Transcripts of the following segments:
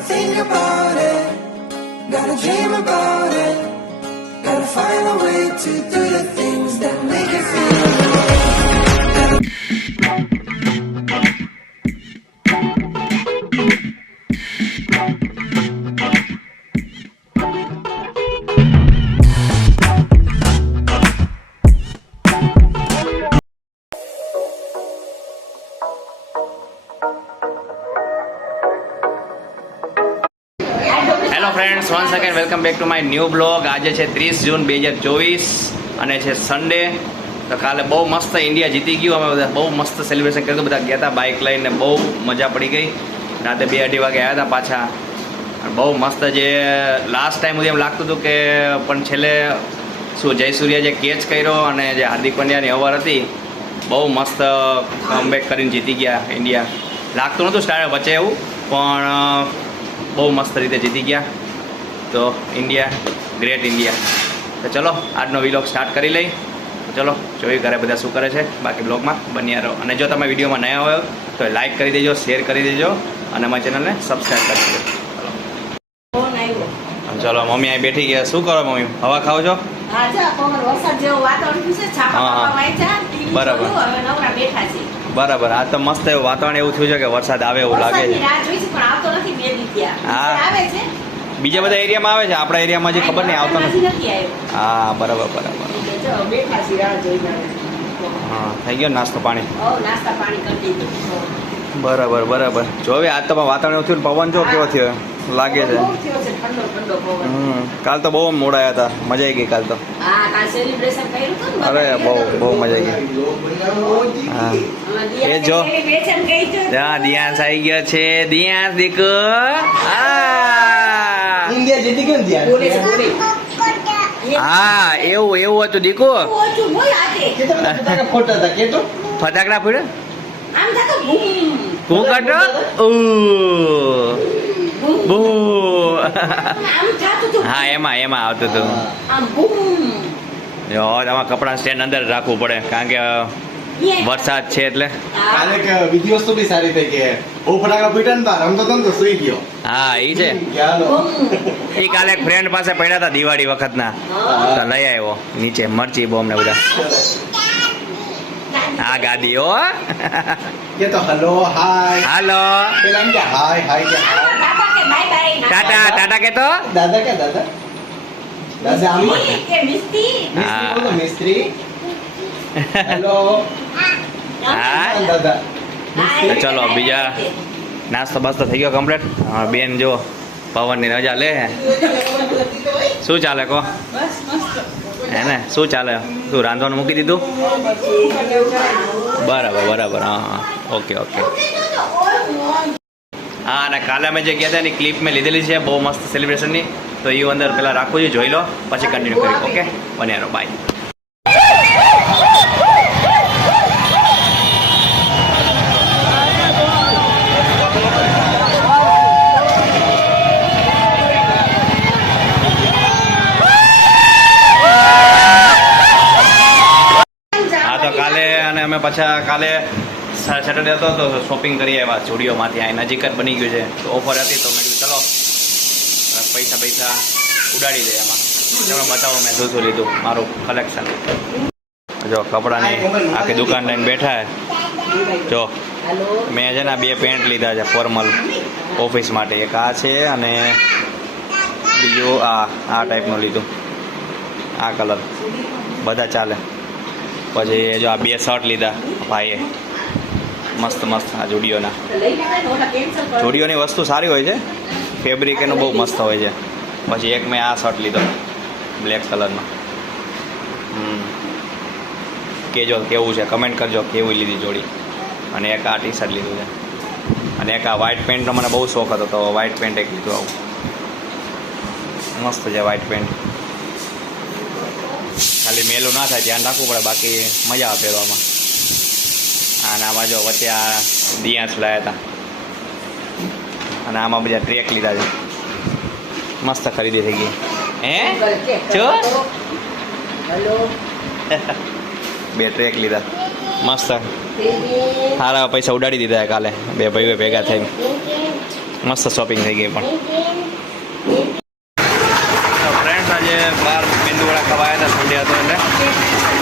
Gotta think about it, gotta dream about it, gotta find a way to do the things that make you feel good. Hello friends, once again welcome back to my new blog. આજે છે 30 જૂન 2024 અને છે Sunday. તો કાલે બહુ મસ્ત India જીતી ગયું. અમે બધા બહુ મસ્ત સેલિબ્રેશન કર્યું. બધા ગયા હતા બાઇક લઈને, બહુ મજા પડી ગઈ. રાતે 2-2:30 વાગે આવ્યા હતા પાછા. બહુ મસ્ત. જે લાસ્ટ ટાઈમ સુધી એમ લાગતું હતું કે પણ છેલ્લે શું જયસૂર્યા જે કેચ કર્યો અને જે હાર્દિક પંડ્યાની ઓવર હતી, બહુ મસ્ત કમબેક કરીને જીતી ગયા ઇન્ડિયા. લાગતું નહોતું સ્ટાર્ટ વચ્ચે એવું, પણ બહુ મસ્ત રીતે જીતી ગયા. તો ઇન્ડિયા, ગ્રેટ ઇન્ડિયા. તો ચલો આજનો વિલોગ સ્ટાર્ટ કરી લઈ. ચલો જોઈ ઘરે બધા શું કરે છે. બાકી બ્લોગમાં બન્યા રહો. અને જો તમે વિડીયોમાં નયા હોય તો લાઇક કરી દેજો, શેર કરી દેજો અને અમારી ચેનલને સબસ્ક્રાઈબ કરી દેજો. ચલો મમ્મી અહીં બેઠી ગયા. શું કરો મમ્મી? હવા ખાઓ છો? બરાબર. આ તો મસ્ત એવું વાતાવરણ એવું થયું છે કે વરસાદ આવે એવું લાગે છે. હા, બીજા બધા એરિયામાં આવે છે, આપણા એરિયામાં હજી ખબર નહીં, આવતો નથી. હા, બરાબર બરાબર. હા, થઈ ગયો નાસ્તો પાણી? બરાબર બરાબર. જો હવે આજ તો વાતાવરણ એવું થયું, પવન જો કેવો થયો લાગે છે. કાલ તો બહુ મોડાયા હતા, મજા આવી ગઈ કાલ તો. અરે બહુ બહુ મજા આવી ગઈ. હા, એ જો ત્યાં દિયાંશ આવી ગયો છે. દિયાંશ દીકો, હા એવું એવું હતું દીકો. ફટાકડા ફોડ્યા હું કાઢો. હા, એમાં એમાં આવતું હતું. જો તમારા કપડા સ્ટેન્ડ અંદર રાખવું પડે, કારણ કે વરસાદ છે એટલે. કાલે કે બીજી વસ્તુ બી સારી થઈ કે ઓ ફટાકડા ફૂટ્યા ને રમતો તો તો સુઈ ગયો. હા, એ છે. એ કાલે એક ફ્રેન્ડ પાસે પડ્યા હતા દિવાળી વખતના, તો લઈ આવ્યો નીચે મરચી બોમ્બ ને બધા. હા, ગાદીઓ કે તો હેલો હાય હાલો પેલા એમ કે હાય હાય કે ટાટા ટાટા કે તો દાદા કે દાદા દાદા આમ હા. મિસ્ત્રી બોલો મિસ્ત્રી હેલો હા. દાદા તો ચલો બીજા નાસ્તો બાસ્તો થઈ ગયો કમ્પ્લીટ. બેન જો પવનની રજા લે. શું ચાલે કહો? હે ને, શું ચાલે? શું રાંધવાનું મૂકી દીધું? બરાબર બરાબર. હા હા, ઓકે ઓકે. હા, અને કાલે અમે જે ગયા હતા એની ક્લિપ મેં લીધેલી છે બહુ મસ્ત સેલિબ્રેશનની. તો એ અંદર પહેલાં રાખવું જોઈએ, જોઈ લો, પછી કન્ટિન્યુ કરી. ઓકે, બન્યા રહો. બાય. અમે પાછા કાલે સેટરડે હતો તો શોપિંગ કરી આવ્યા સ્ટુડિયોમાંથી. અહીં નજીક જ બની ગયું છે, તો ઓફર હતી તો મેં કીધું ચલો પૈસા પૈસા ઉડાડી દે. એમાં તમે બતાવો મેં શું શું લીધું, મારું કલેક્શન. જો કપડાની આખી દુકાન લઈને બેઠા. જો મેં છે ને 2 પેન્ટ લીધા છે ફોર્મલ ઓફિસ માટે. એક આ છે અને બીજું આ ટાઈપનું લીધું, આ કલર. બધા ચાલે. પછી જો આ 2 શર્ટ લીધા ભાઈએ, મસ્ત મસ્ત. આ જુડિયોના, જુડિયોની વસ્તુ સારી હોય છે, ફેબ્રિક એનું બહુ મસ્ત હોય છે. પછી એક મેં આ શર્ટ લીધો બ્લેક કલરનો. કહેજો કેવું છે, કમેન્ટ કરજો કેવી લીધી જોડી. અને એક આ ટી શર્ટ લીધું છે. અને એક આ વ્હાઇટ પેન્ટનો મને બહુ શોખ હતો, તો વ્હાઇટ પેન્ટ એક લીધું. આવું મસ્ત છે વ્હાઇટ પેન્ટ. ખાલી મેલું ના થાય, ધ્યાન રાખવું પડે, બાકી મજા આવે પહેરવામાં. અને આમાં જો વચ્ચે આ દિયાંશ લાયા હતા. અને આમાં બધા ટ્રેક લીધા છે, મસ્ત ખરીદી થઈ ગઈ. હે જો 2 ટ્રેક લીધા મસ્ત. સારા પૈસા ઉડાડી દીધા કાલે 2 ભાઈઓ ભેગા થઈ. મસ્ત શોપિંગ થઈ ગઈ પણ ફ્રેન્ડ્સ આજે બહાર મેંદુવડા ખવાયા હતા સન્ડે હતો એટલે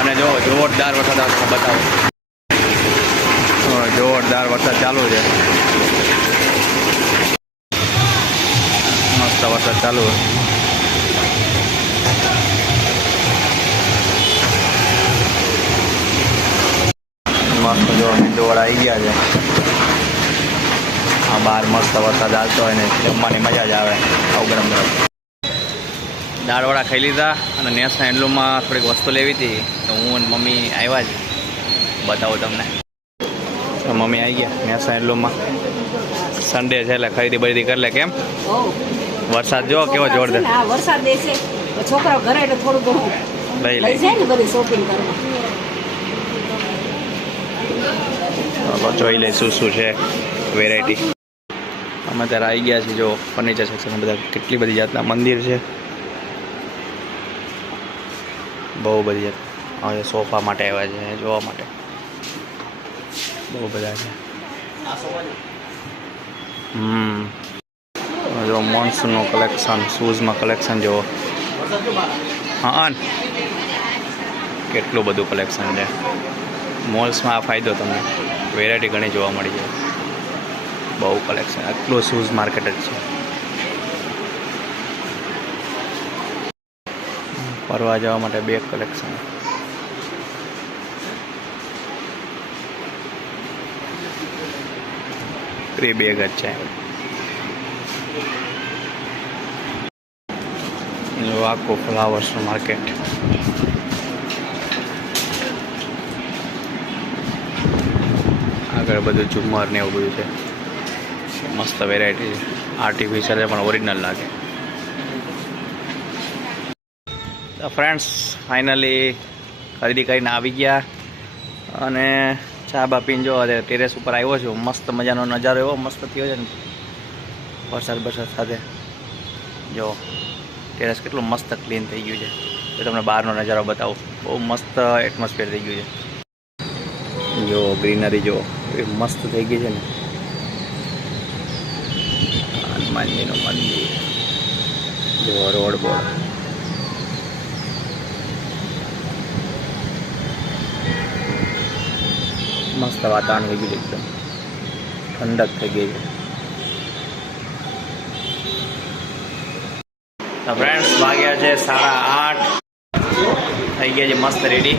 અને જો જોરદાર વરસાદ આવતો બતાવો જોરદાર વરસાદ ચાલુ છે મસ્ત વરસાદ ચાલુ મસ્ત જો મેંદુવડા આવી ગયા છે આ બહાર મસ્ત વરસાદ આવતો હોય ને જમવાની મજા જ આવે આવું ગરમ ગરમ દાળવડા ખાઈ લીધા અને નેસના હેન્ડલૂમમાં થોડીક વસ્તુ લેવી હતી તો હું અને મમ્મી આવ્યા જ બતાવું તમને તો મમ્મી આવી ગયા નેસના હેન્ડલૂમમાં સન્ડે છે એટલે ખરીદી બરીદી કરી લે કેમ વરસાદ જો કેવો જોરદાર વરસાદ દે છે છોકરાઓ ઘરે એટલે થોડું ઘણું લઈ લઈ જાય ને બધી શોપિંગ કરવા ચાલો જોઈ લઈ શું શું છે વેરાયટી અમે ત્યારે આવી ગયા છીએ જો ફર્નિચર સેક્શન બધા કેટલી બધી જાતના મંદિર છે બહુ બધી જાત હવે સોફા માટે આવ્યા છે જોવા માટે બહુ બધા છે જો મોન્સૂનનું કલેક્શન શૂઝમાં કલેક્શન જુઓ હા કેટલું બધું કલેક્શન છે મોલ્સમાં આ ફાયદો તમને વેરાયટી ઘણી જોવા મળી જાય બહુ કલેક્શન આટલું શૂઝ માર્કેટ જ છે ફરવા જવા માટે બેગ કલેક્શન ફ્રી બેગ જ છે જો આખું ફ્લાવર્સનું માર્કેટ આગળ બધું ઝુમર ને એવું બધું છે મસ્ત વેરાયટી છે આર્ટિફિશિયલ છે પણ ઓરિજિનલ લાગે તો ફ્રેન્ડ્સ ફાઇનલી ખરીદી કરીને આવી ગયા અને ચા બા પીને જો ટેરેસ ઉપર આવ્યો છું મસ્ત મજાનો નજારો એવો મસ્ત થયો છે ને વરસાદ સાથે જો ટેરેસ કેટલું મસ્ત ક્લીન થઈ ગયું છે તો તમને બહારનો નજારો બતાવું બહુ મસ્ત એટમોસ્ફિયર થઈ ગયું છે જો ગ્રીનરી જો એ મસ્ત થઈ ગઈ છે ને હનુમાનજીનું મંદિર જો રોડ બોર્ડ મસ્ત વાતાવરણ થઈ ગયું એકદમ ઠંડક થઈ ગઈ છે તો ફ્રેન્ડ્સ વાગ્યા છે 8:30 થઈ ગયા છે મસ્ત રેડી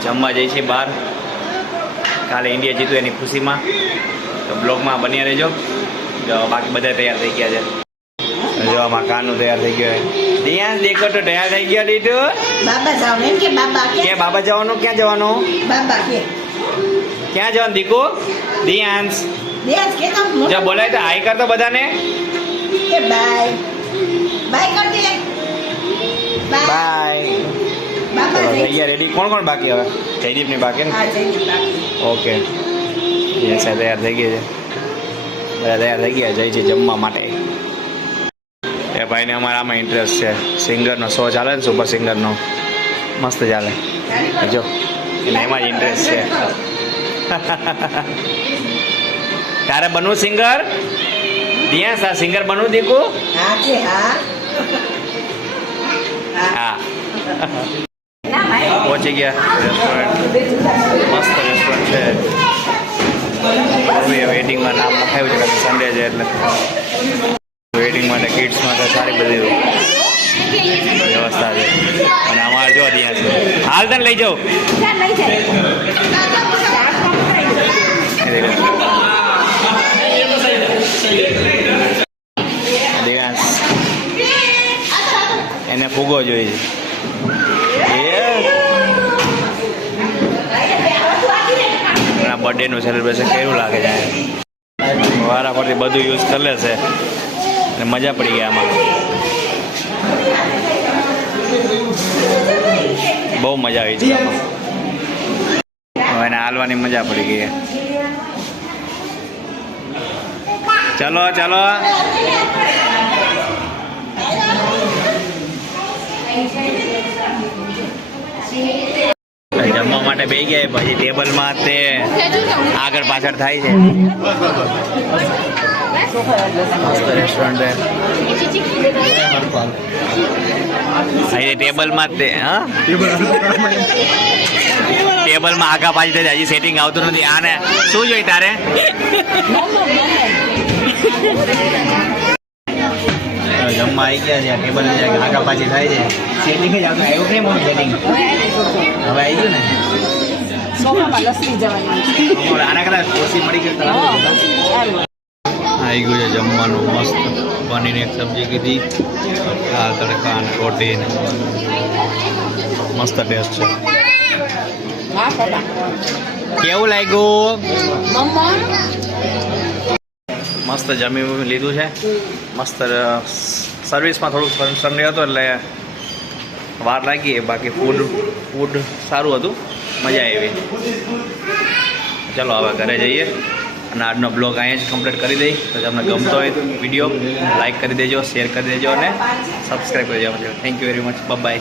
જમવા જઈએ છીએ બહાર કાલે ઇન્ડિયા જીતું એની ખુશીમાં તો બ્લોગમાં બન્યા રહેજો જો બાકી બધા તૈયાર થઈ ગયા છે જો આમાં કાનું તૈયાર થઈ ગયો દિયાંશ દેખો તો તૈયાર થઈ ગયો દીધું બાબા જવાનું એમ કે બાબા કે બાબા જવાનું ક્યાં જવાનું બાબા કે ક્યાં જવાનું દીકુ દિયાંશ દેશ કે તો જો બોલાય તો હાઈ કર તો બધાને કે બાય બાય કર દે બાય બાબા ચલો થઈ ગયા રેડી કોણ કોણ બાકી હવે જયદીપ ની બાકી ને હા જય બાકી ઓકે યસ તૈયાર થઈ ગઈ છે બધા તૈયાર થઈ ગયા જઈ છે જમવા માટે એ ભાઈને અમારા આમાં ઇન્ટરેસ્ટ છે સિંગરનો શો ચાલે ને સુપર સિંગરનો મસ્ત ચાલે જો એને એમાં જ ઇન્ટરેસ્ટ છે તારે બનવું સિંગર દિયા સિંગર બનવું દીકુ હા કે હા હા ના ભાઈ પહોંચી ગયા રેસ્ટોરન્ટ મસ્ત રેસ્ટોરન્ટ છે વેઇટિંગમાં નામ લખાયું છે કે સન્ડે છે એટલે વેઇટિંગ માટે કિડ્સ માટે સારી બધી વ્યવસ્થા છે અને અમારે જો ત્યાં છે હાલ તને લઈ જાઉં ક્યાં લઈ જાય દેવાંશ એને ફૂગો જોઈએ છે બર્થડેનું સેલિબ્રેશન કેવું લાગે છે વારા પરથી બધું યુઝ કરી લેશે અને મજા પડી ગઈ આમાં બહુ મજા આવી છે આમાં હવે એને હાલવાની મજા પડી ગઈ ચલો ચલો જમવા માટે બેસી ગયા પછી ટેબલમાં તે આગળ પાછળ થાય છે મસ્ત રેસ્ટોરન્ટ છે અહીં ટેબલમાં જ તે હા ટેબલમાં આગા પાછી થાય હજી સેટિંગ આવતું નથી આને શું જોઈ તારે જમવા આવી ગયા છે ટેબલ આગા પાછી થાય છે સેટિંગ જ આવતું આવ્યું કેમ સેટિંગ હવે આવી ગયું ને આના કરતા ઓછી મળી ગઈ આવી ગયું છે જમવાનું મસ્ત પનીરની એક સબ્જી કીધી દાળ તડકા અને રોટી ને મસ્ત ટેસ્ટ છે કેવું લાગ્યું મસ્ત જમી લીધું છે મસ્ત સર્વિસમાં થોડુંક સન્ડે હતો એટલે વાર લાગી બાકી ફૂડ સારું હતું મજા આવી ચલો હવે ઘરે જઈએ અને આજનો બ્લોગ અહીંયા જ કમ્પ્લીટ કરી દઈ તો તમને ગમતો હોય વિડીયો લાઈક કરી દેજો શેર કરી દેજો અને સબસ્ક્રાઈબ કરી દેજો thank you very much bye